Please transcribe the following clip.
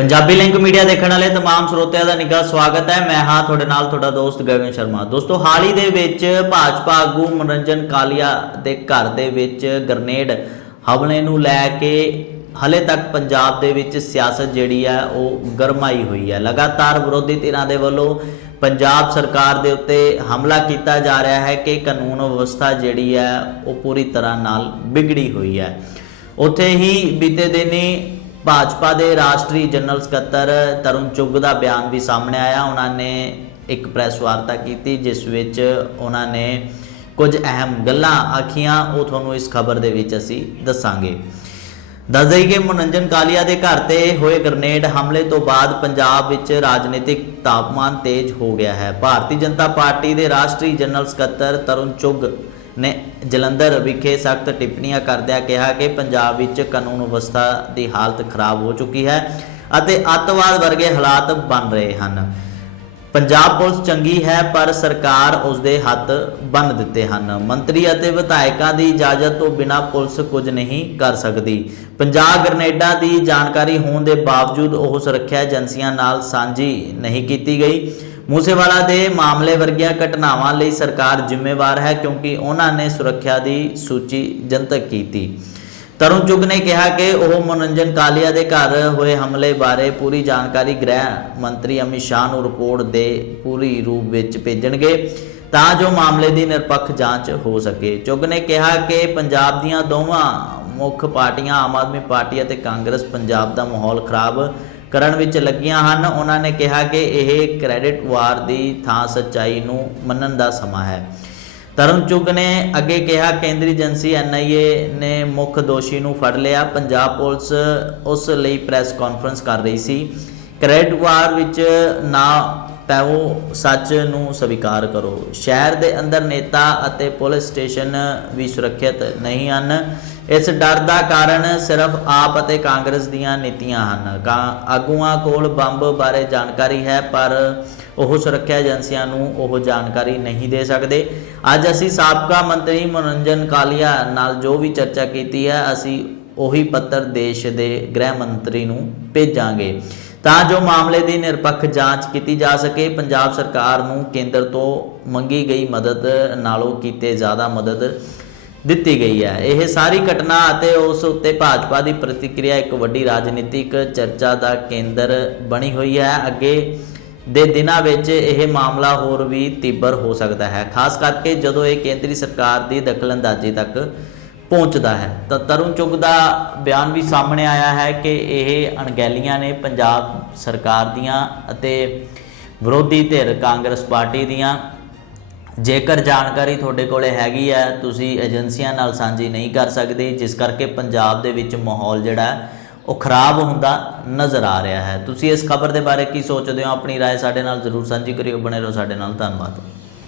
Punjabi link media ਦੇਖਣ ਵਾਲੇ तमाम ਸਰੋਤਿਆਂ ਦਾ ਨਿੱਘਾ ਸਵਾਗਤ ਹੈ ਮੈਂ ਹਾਂ ਤੁਹਾਡੇ ਨਾਲ ਤੁਹਾਡਾ ਦੋਸਤ ਗਗਨ ਸ਼ਰਮਾ ਦੋਸਤੋ ਹਾਲ ਹੀ ਦੇ ਵਿੱਚ ਭਾਜਪਾ ਆਗੂ ਮਨੋਰੰਜਨ ਕਾਲੀਆ ਦੇ ਘਰ ਦੇ ਵਿੱਚ ਗ੍ਰਨੇਡ ਹਮਲੇ ਨੂੰ ਲੈ ਕੇ ਹਲੇ ਤੱਕ ਪੰਜਾਬ ਦੇ ਵਿੱਚ ਸਿਆਸਤ ਜਿਹੜੀ ਹੈ ਉਹ ਗਰਮਾਈ ਹੋਈ ਹੈ ਲਗਾਤਾਰ ਵਿਰੋਧੀ ਧਿਰਾਂ ਦੇ ਵੱਲੋਂ ਪੰਜਾਬ ਸਰਕਾਰ ਦੇ ਉੱਤੇ ਹਮਲਾ ਕੀਤਾ ਜਾ ਰਿਹਾ ਹੈ ਕਿ ਕਾਨੂੰਨ ਵਿਵਸਥਾ ਜਿਹੜੀ ਹੈ ਉਹ ਪੂਰੀ ਤਰ੍ਹਾਂ ਨਾਲ ਵਿਗੜੀ ਹੋਈ ਹੈ ਉੱਥੇ ਹੀ ਬੀਤੇ ਦਿਨੀ ਭਾਜਪਾ ਦੇ ਰਾਸ਼ਟਰੀ ਜਨਰਲ ਸਕੱਤਰ ਤਰੁਣ ਚੁੱਗ ਦਾ ਬਿਆਨ ਵੀ ਸਾਹਮਣੇ ਆਇਆ। ਉਹਨਾਂ ਨੇ ਇੱਕ ਪ੍ਰੈਸ ਵਾਰਤਾ ਕੀਤੀ, ਜਿਸ ਵਿੱਚ ਉਹਨਾਂ ਨੇ ਕੁਝ ਅਹਿਮ ਗੱਲਾਂ ਆਖੀਆਂ। ਉਹ ਤੁਹਾਨੂੰ ਇਸ ਖਬਰ ਦੇ ਵਿੱਚ ਅਸੀਂ ਦੱਸਾਂਗੇ। ਦੱਸ ਦਈਏ ਕਿ ਮਨੋਰੰਜਨ ਕਾਲੀਆ ਦੇ ਘਰ ਤੇ ਹੋਏ ਗ੍ਰਨੇਡ ਹਮਲੇ ਤੋਂ ਬਾਅਦ ਪੰਜਾਬ ਵਿੱਚ ਰਾਜਨੀਤਿਕ ਤਾਪਮਾਨ ਤੇਜ਼ ਹੋ ਗਿਆ ਹੈ। ਭਾਰਤੀ ਜਨਤਾ ਪਾਰਟੀ ਦੇ ਰਾਸ਼ਟਰੀ ਜਨਰਲ ਸਕੱਤਰ ਤਰੁਣ ਚੁੱਗ ਨੇ ਜਲੰਧਰ ਵਿਖੇ ਸਖਤ ਟਿੱਪਣੀਆਂ ਕਰਦਿਆਂ ਕਿਹਾ ਕਿ ਪੰਜਾਬ ਵਿੱਚ ਕਾਨੂੰਨ ਵਿਵਸਥਾ ਦੀ ਹਾਲਤ ਖਰਾਬ ਹੋ ਚੁੱਕੀ ਹੈ ਅਤੇ ਅੱਤਵਾਦ ਵਰਗੇ ਹਾਲਾਤ ਬਣ ਰਹੇ ਹਨ। ਪੰਜਾਬ ਪੁਲਿਸ ਚੰਗੀ ਹੈ, ਪਰ ਸਰਕਾਰ ਉਸ ਦੇ ਹੱਥ ਬੰਨ ਦਿੱਤੇ ਹਨ। ਮੰਤਰੀ ਅਤੇ ਵਿਧਾਇਕਾਂ ਦੀ ਇਜਾਜ਼ਤ ਤੋਂ ਬਿਨਾਂ ਪੁਲਿਸ ਕੁਝ ਨਹੀਂ ਕਰ ਸਕਦੀ। ਪੰਜਾਬ ਗ੍ਰਨੇਡਾਂ ਦੀ ਜਾਣਕਾਰੀ ਹੋਣ ਦੇ ਬਾਵਜੂਦ ਉਹ ਸੁਰੱਖਿਆ ਏਜੰਸੀਆਂ ਨਾਲ ਸਾਂਝੀ ਨਹੀਂ ਕੀਤੀ ਗਈ। ਮੂਸੇਵਾਲਾ ਦੇ ਮਾਮਲੇ ਵਰਗੀਆਂ ਘਟਨਾਵਾਂ ਲਈ ਸਰਕਾਰ ਜ਼ਿੰਮੇਵਾਰ ਹੈ ਕਿਉਂਕਿ ਉਹਨਾਂ ਨੇ ਸੁਰੱਖਿਆ ਦੀ ਸੂਚੀ ਜਨਤਕ ਕੀਤੀ। ਤਰੁਣ ਚੁੱਗ ਨੇ ਕਿਹਾ ਕਿ ਉਹ ਮਨੋਰੰਜਨ ਕਾਲੀਆ ਦੇ ਘਰ ਹੋਏ ਹਮਲੇ ਬਾਰੇ ਪੂਰੀ ਜਾਣਕਾਰੀ ਗ੍ਰਹਿ ਮੰਤਰੀ ਅਮਿਤ ਸ਼ਾਹ ਨੂੰ ਰਿਪੋਰਟ ਦੇ ਪੂਰੀ ਰੂਪ ਵਿੱਚ ਭੇਜਣਗੇ ਤਾਂ ਜੋ ਮਾਮਲੇ ਦੀ ਨਿਰਪੱਖ ਜਾਂਚ ਹੋ ਸਕੇ। ਚੁੱਗ ਨੇ ਕਿਹਾ ਕਿ ਪੰਜਾਬ ਦੀਆਂ ਦੋਵਾਂ ਮੁੱਖ ਪਾਰਟੀਆਂ, ਆਮ ਆਦਮੀ ਪਾਰਟੀ ਅਤੇ ਕਾਂਗਰਸ, ਪੰਜਾਬ ਦਾ ਮਾਹੌਲ ਖਰਾਬ ਕਰਨ ਵਿੱਚ ਲੱਗੀਆਂ ਹਨ। ਉਹਨਾਂ ਨੇ ਕਿਹਾ ਕਿ ਇਹ ਕ੍ਰੈਡਿਟ ਵਾਰ ਦੀ ਥਾਂ ਸੱਚਾਈ ਨੂੰ ਮੰਨਣ ਦਾ ਸਮਾਂ ਹੈ। ਤਰੁਣ ਚੁੱਗ ਨੇ ਅੱਗੇ ਕਿਹਾ, ਕੇਂਦਰੀ ਏਜੰਸੀ ਐਨਆਈਏ ਨੇ ਮੁੱਖ ਦੋਸ਼ੀ ਨੂੰ ਫੜ ਲਿਆ। ਪੰਜਾਬ ਪੁਲਿਸ ਉਸ ਲਈ ਪ੍ਰੈਸ ਕਾਨਫਰੰਸ ਕਰ ਰਹੀ ਸੀ। ਕ੍ਰੈਡਿਟ ਵਾਰ ਵਿੱਚ ਨਾ ਪੈਵੋ ਸੱਚ ਨੂੰ ਸਵੀਕਾਰ ਕਰੋ। ਸ਼ਹਿਰ ਦੇ ਅੰਦਰ ਨੇਤਾ ਅਤੇ ਪੁਲਿਸ ਸਟੇਸ਼ਨ ਵੀ ਸੁਰੱਖਿਅਤ ਨਹੀਂ ਹਨ। ਇਸ ਡਰ ਦਾ ਕਾਰਨ ਸਿਰਫ ਆਪ ਅਤੇ ਕਾਂਗਰਸ ਦੀਆਂ ਨੀਤੀਆਂ ਹਨ। ਕਾ- ਆਗੂਆਂ ਕੋਲ ਬੰਬ ਬਾਰੇ ਜਾਣਕਾਰੀ ਹੈ, ਪਰ ਉਹ ਸੁਰੱਖਿਆ ਏਜੰਸੀਆਂ ਨੂੰ ਉਹ ਜਾਣਕਾਰੀ ਨਹੀਂ ਦੇ ਸਕਦੇ। ਅੱਜ ਅਸੀਂ ਸਾਬਕਾ ਮੰਤਰੀ ਮਨੋਰੰਜਨ ਕਾਲੀਆ ਨਾਲ ਜੋ ਵੀ ਚਰਚਾ ਕੀਤੀ ਹੈ, ਅਸੀਂ ਉਹੀ ਪੱਤਰ ਦੇਸ਼ ਦੇ ਗ੍ਰਹਿ ਮੰਤਰੀ ਨੂੰ ਭੇਜਾਂਗੇ। ਤਾਂ ਜੋ ਮਾਮਲੇ ਦੀ ਨਿਰਪੱਖ ਜਾਂਚ ਕੀਤੀ ਜਾ ਸਕੇ, ਪੰਜਾਬ ਸਰਕਾਰ ਨੂੰ ਕੇਂਦਰ ਤੋਂ ਮੰਗੀ ਗਈ ਮਦਦ ਨਾਲੋਂ ਕੀਤੇ ਜ਼ਿਆਦਾ ਮਦਦ ਦਿੱਤੀ ਗਈ ਹੈ। ਇਹ ਸਾਰੀ ਘਟਨਾ ਅਤੇ ਉਸ ਉੱਤੇ ਭਾਜਪਾ ਦੀ ਪ੍ਰਤੀਕਿਰਿਆ ਇੱਕ ਵੱਡੀ ਰਾਜਨੀਤਿਕ ਚਰਚਾ ਦਾ ਕੇਂਦਰ ਬਣੀ ਹੋਈ ਹੈ। ਅੱਗੇ ਦੇ ਦਿਨਾਂ ਵਿੱਚ ਇਹ ਮਾਮਲਾ ਹੋਰ ਵੀ ਤੀਬਰ ਹੋ ਸਕਦਾ ਹੈ। ਖਾਸ ਕਰਕੇ ਜਦੋਂ ਇਹ ਕੇਂਦਰੀ ਸਰਕਾਰ ਦੀ ਦਖਲਅੰਦਾਜ਼ੀ ਤੱਕ ਪਹੁੰਚਦਾ ਹੈ ਤਾਂ ਤਰੁਣ ਚੁੱਗ ਦਾ ਬਿਆਨ ਵੀ ਸਾਹਮਣੇ ਆਇਆ ਹੈ ਕਿ ਇਹ ਅਣਗਹਿਲੀਆਂ ਨੇ ਪੰਜਾਬ ਸਰਕਾਰ ਦੀਆਂ ਅਤੇ ਵਿਰੋਧੀ ਧਿਰ ਕਾਂਗਰਸ ਪਾਰਟੀ ਦੀਆਂ ਜੇਕਰ ਜਾਣਕਾਰੀ ਤੁਹਾਡੇ ਕੋਲੇ ਹੈਗੀ ਹੈ ਤੁਸੀਂ ਏਜੰਸੀਆਂ ਨਾਲ ਸਾਂਝੀ ਨਹੀਂ ਕਰ ਸਕਦੇ ਜਿਸ ਕਰਕੇ ਪੰਜਾਬ ਦੇ ਵਿੱਚ ਮਾਹੌਲ ਜਿਹੜਾ ਹੈ, ਉਹ ਖਰਾਬ ਹੁੰਦਾ ਨਜ਼ਰ ਆ ਰਿਹਾ ਹੈ ਤੁਸੀਂ ਇਸ ਖਬਰ ਦੇ ਬਾਰੇ ਕੀ ਸੋਚਦੇ ਹੋ ਆਪਣੀ رائے ਸਾਡੇ ਨਾਲ ਜ਼ਰੂਰ ਸਾਂਝੀ ਕਰਿਓ ਬਣੇ ਰਹੋ ਸਾਡੇ ਨਾਲ ਧੰਨਵਾਦ